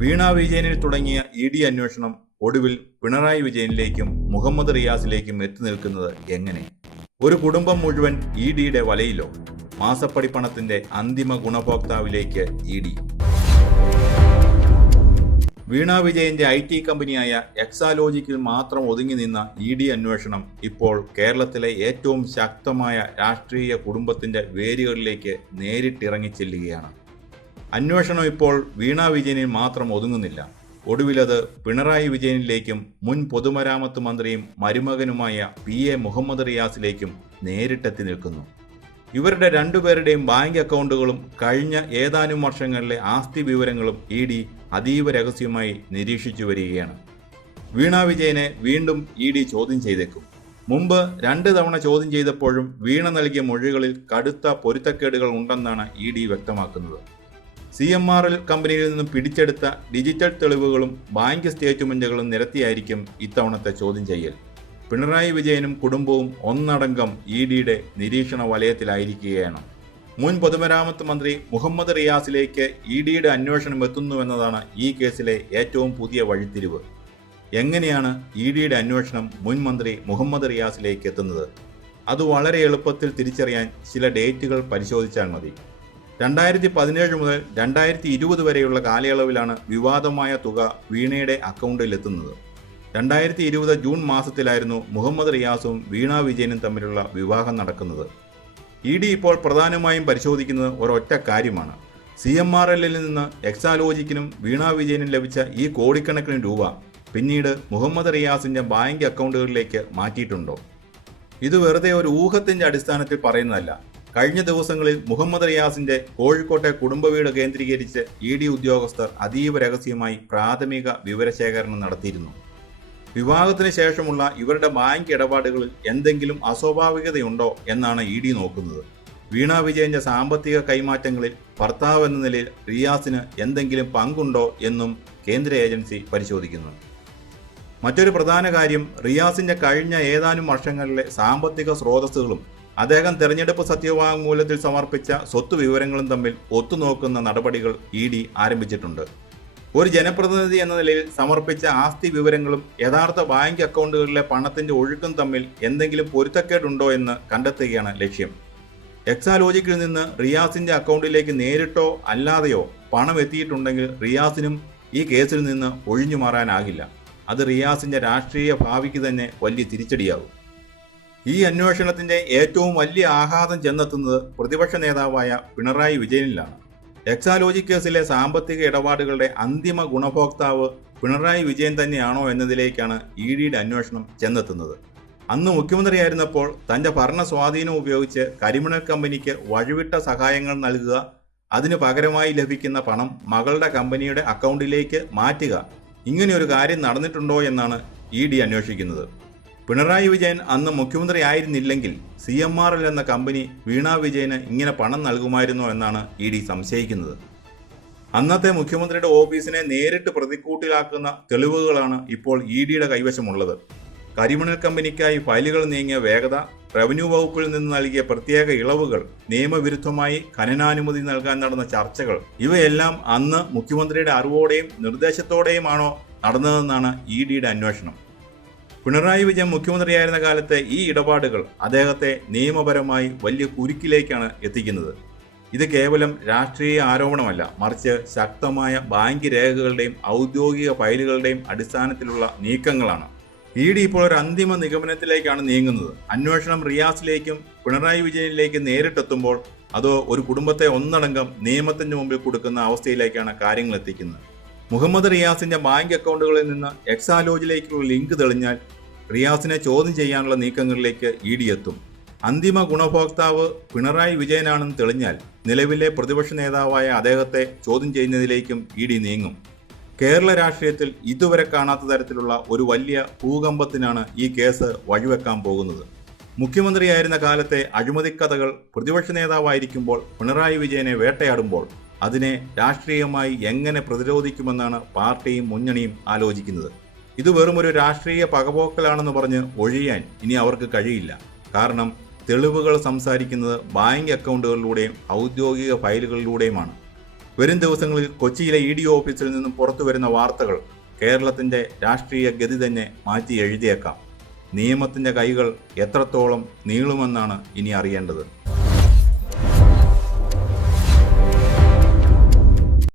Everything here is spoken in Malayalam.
വീണ വിജയനിൽ തുടങ്ങിയ ഇ ഡി അന്വേഷണം ഒടുവിൽ പിണറായി വിജയനിലേക്കും മുഹമ്മദ് റിയാസിലേക്കും എത്തി നിൽക്കുന്നത് എങ്ങനെ? ഒരു കുടുംബം മുഴുവൻ ഇ ഡിയുടെ വലയിലോ? മാസപ്പടി പണത്തിന്റെ അന്തിമ ഗുണഭോക്താവിലേക്ക് ഇ ഡി. വീണ വിജയന്റെ IT കമ്പനിയായ എക്സാലോജിക്കിൽ മാത്രം ഒതുങ്ങി നിന്ന ഇ ഡി അന്വേഷണം ഇപ്പോൾ കേരളത്തിലെ ഏറ്റവും ശക്തമായ രാഷ്ട്രീയ കുടുംബത്തിന്റെ വേരുകളിലേക്ക് നേരിട്ടിറങ്ങി ചെല്ലുകയാണ്. അന്വേഷണം ഇപ്പോൾ വീണ വിജയനിൽ മാത്രം ഒതുങ്ങുന്നില്ല. ഒടുവിലത് പിണറായി വിജയനിലേക്കും മുൻ പൊതുമരാമത്ത് മന്ത്രിയും മരുമകനുമായ PA മുഹമ്മദ് റിയാസിലേക്കും നേരിട്ടെത്തി നിൽക്കുന്നു. ഇവരുടെ രണ്ടുപേരുടെയും ബാങ്ക് അക്കൗണ്ടുകളും കഴിഞ്ഞ ഏതാനും വർഷങ്ങളിലെ ആസ്തി വിവരങ്ങളും ഇ.ഡി. അതീവ രഹസ്യമായി നിരീക്ഷിച്ചു വരികയാണ്. വീണ വിജയനെ വീണ്ടും ഇ.ഡി. ചോദ്യം ചെയ്തേക്കും. മുമ്പ് 2 തവണ ചോദ്യം ചെയ്തപ്പോഴും വീണ നൽകിയ മൊഴികളിൽ കടുത്ത പൊരുത്തക്കേടുകൾ ഉണ്ടെന്നാണ് ഇ.ഡി. വ്യക്തമാക്കുന്നത്. CMRL കമ്പനിയിൽ നിന്നും പിടിച്ചെടുത്ത ഡിജിറ്റൽ തെളിവുകളും ബാങ്ക് സ്റ്റേറ്റ്മെന്റുകളും നിരത്തിയായിരിക്കും ഇത്തവണത്തെ ചോദ്യം ചെയ്യൽ. പിണറായി വിജയനും കുടുംബവും ഒന്നടങ്കം ഇ.ഡിയുടെ നിരീക്ഷണ വലയത്തിലായിരിക്കുകയാണ്. മുൻ പൊതുമരാമത്ത് മന്ത്രി മുഹമ്മദ് റിയാസിലേക്ക് ഇ.ഡിയുടെ അന്വേഷണം എത്തുന്നുവെന്നതാണ് ഈ കേസിലെ ഏറ്റവും പുതിയ വഴിത്തിരിവ്. എങ്ങനെയാണ് ഇ.ഡിയുടെ അന്വേഷണം മുൻ മന്ത്രി മുഹമ്മദ് റിയാസിലേക്ക് എത്തുന്നത്? അത് വളരെ എളുപ്പത്തിൽ തിരിച്ചറിയാൻ ചില ഡേറ്റുകൾ പരിശോധിച്ചാൽ മതി. 2017 മുതൽ 2020 വരെയുള്ള കാലയളവിലാണ് വിവാദമായ തുക വീണയുടെ അക്കൗണ്ടിൽ എത്തുന്നത്. 2020 ജൂൺ മാസത്തിലായിരുന്നു മുഹമ്മദ് റിയാസും വീണ വിജയനും തമ്മിലുള്ള വിവാഹം നടക്കുന്നത്. ഇ.ഡി. ഇപ്പോൾ പ്രധാനമായും പരിശോധിക്കുന്നത് ഒരൊറ്റ കാര്യമാണ്. CMRLൽ നിന്ന് എക്സാലോജിക്കിനും വീണ വിജയനും ലഭിച്ച ഈ കോടിക്കണക്കിന് രൂപ പിന്നീട് മുഹമ്മദ് റിയാസിന്റെ ബാങ്ക് അക്കൗണ്ടുകളിലേക്ക് മാറ്റിയിട്ടുണ്ടോ? ഇത് വെറുതെ ഒരു ഊഹത്തിന്റെ അടിസ്ഥാനത്തിൽ പറയുന്നതല്ല. കഴിഞ്ഞ ദിവസങ്ങളിൽ മുഹമ്മദ് റിയാസിന്റെ കോഴിക്കോട്ടെ കുടുംബവീട് കേന്ദ്രീകരിച്ച് ഇ.ഡി. ഉദ്യോഗസ്ഥർ അതീവ രഹസ്യമായി പ്രാഥമിക വിവരശേഖരണം നടത്തിയിരുന്നു. വിവാഹത്തിന് ശേഷമുള്ള ഇവരുടെ ബാങ്ക് ഇടപാടുകളിൽ എന്തെങ്കിലും അസ്വാഭാവികതയുണ്ടോ എന്നാണ് ഇ.ഡി. നോക്കുന്നത്. വീണ വിജയന്റെ സാമ്പത്തിക കൈമാറ്റങ്ങളിൽ ഭർത്താവ് എന്ന നിലയിൽ റിയാസിന് എന്തെങ്കിലും പങ്കുണ്ടോ എന്നും കേന്ദ്ര ഏജൻസി പരിശോധിക്കുന്നു. മറ്റൊരു പ്രധാന കാര്യം റിയാസിന്റെ കഴിഞ്ഞ ഏതാനും വർഷങ്ങളിലെ സാമ്പത്തിക സ്രോതസ്സുകളും അദ്ദേഹം തെരഞ്ഞെടുപ്പ് സത്യവാങ്മൂലത്തിൽ സമർപ്പിച്ച സ്വത്ത് വിവരങ്ങളും തമ്മിൽ ഒത്തുനോക്കുന്ന നടപടികൾ ഇ.ഡി. ആരംഭിച്ചിട്ടുണ്ട്. ഒരു ജനപ്രതിനിധി എന്ന നിലയിൽ സമർപ്പിച്ച ആസ്തി വിവരങ്ങളും യഥാർത്ഥ ബാങ്ക് അക്കൗണ്ടുകളിലെ പണത്തിന്റെ ഒഴുക്കും തമ്മിൽ എന്തെങ്കിലും പൊരുത്തക്കേടുണ്ടോ എന്ന് കണ്ടെത്തുകയാണ് ലക്ഷ്യം. എക്സാലോജിക്കിൽ നിന്ന് റിയാസിന്റെ അക്കൗണ്ടിലേക്ക് നേരിട്ടോ അല്ലാതെയോ പണം എത്തിയിട്ടുണ്ടെങ്കിൽ റിയാസിനും ഈ കേസിൽ നിന്ന് ഒഴിഞ്ഞു മാറാനാകില്ല. അത് റിയാസിന്റെ രാഷ്ട്രീയ ഭാവിക്ക് തന്നെ വലിയ തിരിച്ചടിയാകും. ഈ അന്വേഷണത്തിന്റെ ഏറ്റവും വലിയ ആഘാതം ചെന്നെത്തുന്നത് പ്രതിപക്ഷ നേതാവായ പിണറായി വിജയനിലാണ്. എക്സാലോജിക് കേസിലെ സാമ്പത്തിക ഇടപാടുകളുടെ അന്തിമ ഗുണഭോക്താവ് പിണറായി വിജയൻ തന്നെയാണോ എന്നതിലേക്കാണ് ഇ.ഡിയുടെ അന്വേഷണം ചെന്നെത്തുന്നത്. അന്ന് മുഖ്യമന്ത്രിയായിരുന്നപ്പോൾ തന്റെ ഭരണ സ്വാധീനം ഉപയോഗിച്ച് കരിമണൽ കമ്പനിക്ക് വഴിവിട്ട സഹായങ്ങൾ നൽകുക, അതിനു പകരമായി ലഭിക്കുന്ന പണം മകളുടെ കമ്പനിയുടെ അക്കൗണ്ടിലേക്ക് മാറ്റുക, ഇങ്ങനെയൊരു കാര്യം നടന്നിട്ടുണ്ടോ എന്നാണ് ഇ.ഡി. അന്വേഷിക്കുന്നത്. പിണറായി വിജയൻ അന്ന് മുഖ്യമന്ത്രി ആയിരുന്നില്ലെങ്കിൽ CMRL എന്ന കമ്പനി വീണ വിജയന് ഇങ്ങനെ പണം നൽകുമായിരുന്നോ എന്നാണ് ഇ.ഡി. സംശയിക്കുന്നത്. അന്നത്തെ മുഖ്യമന്ത്രിയുടെ ഓഫീസിനെ നേരിട്ട് പ്രതിക്കൂട്ടിലാക്കുന്ന തെളിവുകളാണ് ഇപ്പോൾ ഇ.ഡിയുടെ കൈവശമുള്ളത്. കരിമണൽ കമ്പനിക്കായി ഫയലുകൾ നീങ്ങിയ വേഗത, റവന്യൂ വകുപ്പിൽ നിന്ന് നൽകിയ പ്രത്യേക ഇളവുകൾ, നിയമവിരുദ്ധമായി ഖനനാനുമതി നൽകാൻ നടന്ന ചർച്ചകൾ, ഇവയെല്ലാം അന്ന് മുഖ്യമന്ത്രിയുടെ അറിവോടെയും നിർദ്ദേശത്തോടെയുമാണോ നടന്നതെന്നാണ് ഇ.ഡിയുടെ അന്വേഷണം. പിണറായി വിജയൻ മുഖ്യമന്ത്രിയായിരുന്ന കാലത്തെ ഈ ഇടപാടുകൾ അദ്ദേഹത്തെ നിയമപരമായി വലിയ കുരുക്കിലേക്കാണ് എത്തിക്കുന്നത്. ഇത് കേവലം രാഷ്ട്രീയ ആരോപണമല്ല, മറിച്ച് ശക്തമായ ബാങ്ക് രേഖകളുടെയും ഔദ്യോഗിക ഫയലുകളുടെയും അടിസ്ഥാനത്തിലുള്ള നീക്കങ്ങളാണ്. ഇ.ഡി. ഇപ്പോൾ ഒരു അന്തിമ നിഗമനത്തിലേക്കാണ് നീങ്ങുന്നത്. അന്വേഷണം റിയാസിലേക്കും പിണറായി വിജയനിലേക്കും നേരിട്ടെത്തുമ്പോൾ അതോ ഒരു കുടുംബത്തെ ഒന്നടങ്കം നിയമത്തിന്റെ മുമ്പിൽ കൊടുക്കുന്ന അവസ്ഥയിലേക്കാണ് കാര്യങ്ങൾ എത്തിക്കുന്നത്. മുഹമ്മദ് റിയാസിന്റെ ബാങ്ക് അക്കൗണ്ടുകളിൽ നിന്ന് എക്സാലോജിലേക്കുള്ള ലിങ്ക് തെളിഞ്ഞാൽ റിയാസിനെ ചോദ്യം ചെയ്യാനുള്ള നീക്കങ്ങളിലേക്ക് ഇ.ഡി. എത്തും. അന്തിമ ഗുണഭോക്താവ് പിണറായി വിജയനാണെന്ന് തെളിഞ്ഞാൽ നിലവിലെ പ്രതിപക്ഷ നേതാവായ അദ്ദേഹത്തെ ചോദ്യം ചെയ്യുന്നതിലേക്കും ഇ.ഡി. നീങ്ങും. കേരള രാഷ്ട്രീയത്തിൽ ഇതുവരെ കാണാത്ത തരത്തിലുള്ള ഒരു വലിയ ഭൂകമ്പത്തിനാണ് ഈ കേസ് വഴിവെക്കാൻ പോകുന്നത്. മുഖ്യമന്ത്രിയായിരുന്ന കാലത്തെ അഴിമതിക്കഥകൾ പ്രതിപക്ഷ നേതാവായിരിക്കുമ്പോൾ പിണറായി വിജയനെ വേട്ടയാടുമ്പോൾ അതിനെ രാഷ്ട്രീയമായി എങ്ങനെ പ്രതിരോധിക്കുമെന്നാണ് പാർട്ടിയും മുന്നണിയും ആലോചിക്കുന്നത്. ഇത് വെറുമൊരു രാഷ്ട്രീയ പകപോക്കലാണെന്ന് പറഞ്ഞ് ഒഴിയാൻ ഇനി അവർക്ക് കഴിയില്ല. കാരണം തെളിവുകൾ സംസാരിക്കുന്നത് ബാങ്ക് അക്കൗണ്ടുകളിലൂടെയും ഔദ്യോഗിക ഫയലുകളിലൂടെയുമാണ്. വരും ദിവസങ്ങളിൽ കൊച്ചിയിലെ ED ഓഫീസിൽ നിന്നും പുറത്തു വരുന്ന വാർത്തകൾ കേരളത്തിൻ്റെ രാഷ്ട്രീയ ഗതി തന്നെ മാറ്റി എഴുതിയേക്കാം. നിയമത്തിൻ്റെ കൈകൾ എത്രത്തോളം നീളുമെന്നാണ് ഇനി അറിയേണ്ടത്.